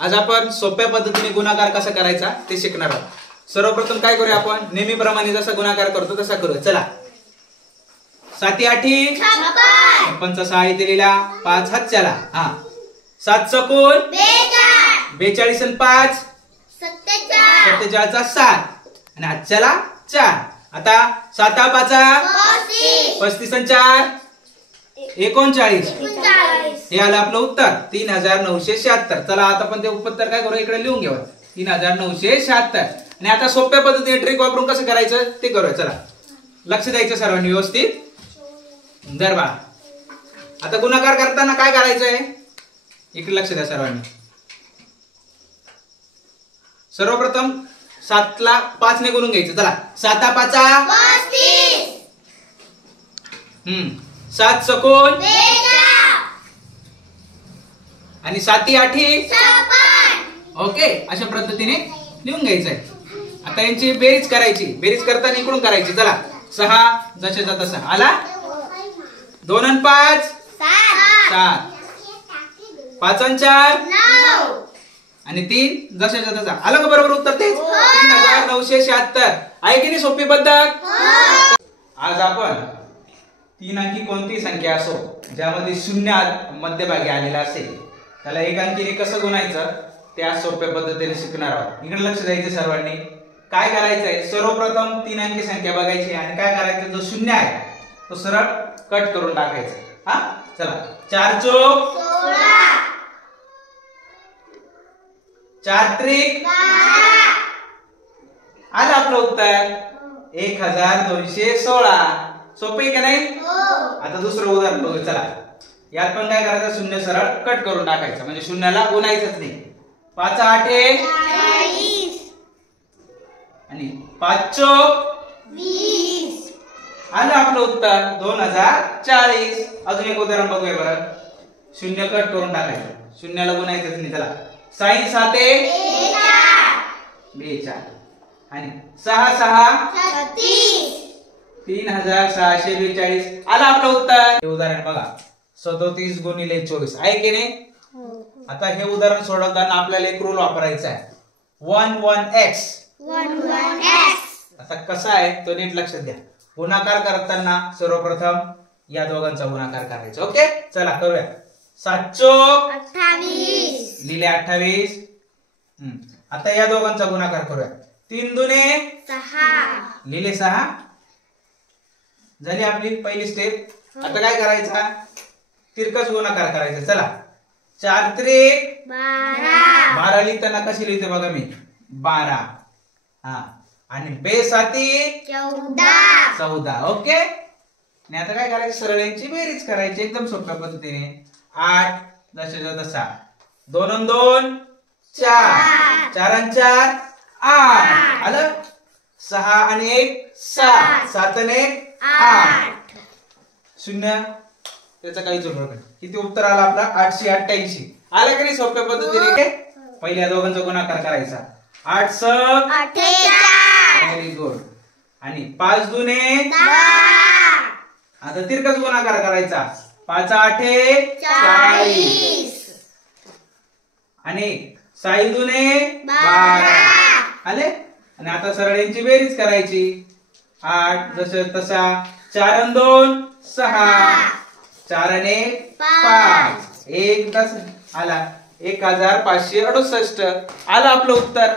आज आपण सोप्या पद्धतीने गुणाकार कसा करायचा ते शिकणार आहोत। सर्वप्रथम काय करूया आपण नेहमीप्रमाणे जसा गुणाकार करतो तसा करूया। चला 7 8 56 पंचा 6 इथे लिहिला 5 हात चला। हा 7 चकोल 42 आणि 5 47 चा 7 आणि हात चला 4। आता 7 5 35 आणि 4 39 हे आलं आपलं उत्तर 3976। चला आता आपण ते उत्तर काय करू इकडे लिहून घेऊ 3976। आणि आता सोप्या पद्धतीने ट्रिक वापरून कसं करायचं ते करूया। चला लक्ष द्यायचं सर्वांनी व्यवस्थित धर बा। आता गुणाकार करताना काय करायचंय इकडे लक्ष द्या सर्वांनी। सर्वप्रथम 7 ला 5 ने गुणून घ्यायचं। चला 7 5 35 7 चकोल आणि 7 8 ओके अशा पद्धतीने लिहून घ्यायचंय। आता यांची बेरीज करायची। बेरीज करताना इकडून करायची। चला 6 जशाचा तसा आला 2 आणि 5 7 5 आणि 4 9 आणि 3 जशाचा तसा आलं का बरोबर उत्तर तेच 3976 आहे की नाही सोपी पद्धत। आज आपण 3 अंकी कोणती संख्या असो ज्यामध्ये शून्य मध्यभागी आलेला असेल त्याला एक अंकीने कसं गुणायचं त्या सोप्या पद्धतीने शिकणार आहोत। इकडे लक्ष द्यायचं सर्वांनी। काय करायचंय सर्वप्रथम 3 अंकी संख्या बघायची आणि काय करायचं जो शून्य आहे तो सरळ कट करून टाकायचा। हा चला 4 चौक 4 त्रिक आलं आपलं उत्तर 1216। सोपे का नाही। आता दुसरं उदाहरण बघू। चला यात पण काय करायचं शून्य सरळ कट करून टाकायचं म्हणजे शून्याला गुणायचंच नाही। 5 8 आणि 5 चौक 20 आलं आपलं उत्तर 2040। अजून एक उदाहरण बघूया बरं। शून्य कट करून टाकायचं शून्याला गुणायचंच नाही। चला 6 7 42 आणि 6 6 3642 आलं आपलं उत्तर। हे उदाहरण बघा 37 गुणिले 24 आहे की नाही। आता हे उदाहरण सोडवताना आपल्याला एक रूल वापरायचा आहे 1 1 x 1 1 x। आता कसा आहे तो नीट लक्षात द्या। गुणाकार करताना सर्वप्रथम या दोघांचा गुणाकार करायचा। ओके चला करूया। 7 चौक 28 लिहिले 28। आता या दोघांचा गुणाकार करूया। 3 दुने 6 लिहिले 6 झाली आपली पहिली स्टेप। आता काय करायचा तिरकस गुणाकार करायचा। चला 4 त्रिक 12 लिहिताना कशी लिहिते बघा मी 12 हा आणि बेसाती 14 ओके। आणि आता काय करायचं सरळ यांची बेरीज करायची एकदम सोप्या पद्धतीने। 8 जशाचा तसा 2 आणि 2 4 4 आणि 4 8 आलं 6 आणि 1 7 7 आणि 1 8 शून्य त्याचा काही जोड नाही। किती उत्तर आला आपला 888 आलं की नाही सोप्या पद्धतीने। पहिल्या दोघांचा गुणाकार करायचा 8 सक 48 व्हेरी गुड आणि 5 दुने 10 आता तिरकस गुणाकार करायचा 5 8 40 आणि 6 दुने 12 आले। आणि आता सरळ यांची बेरीज करायची 8 जसं तसा 4 आणि 2 6 4 आणि 5 1 10 आला 1568 आलं आपलं उत्तर।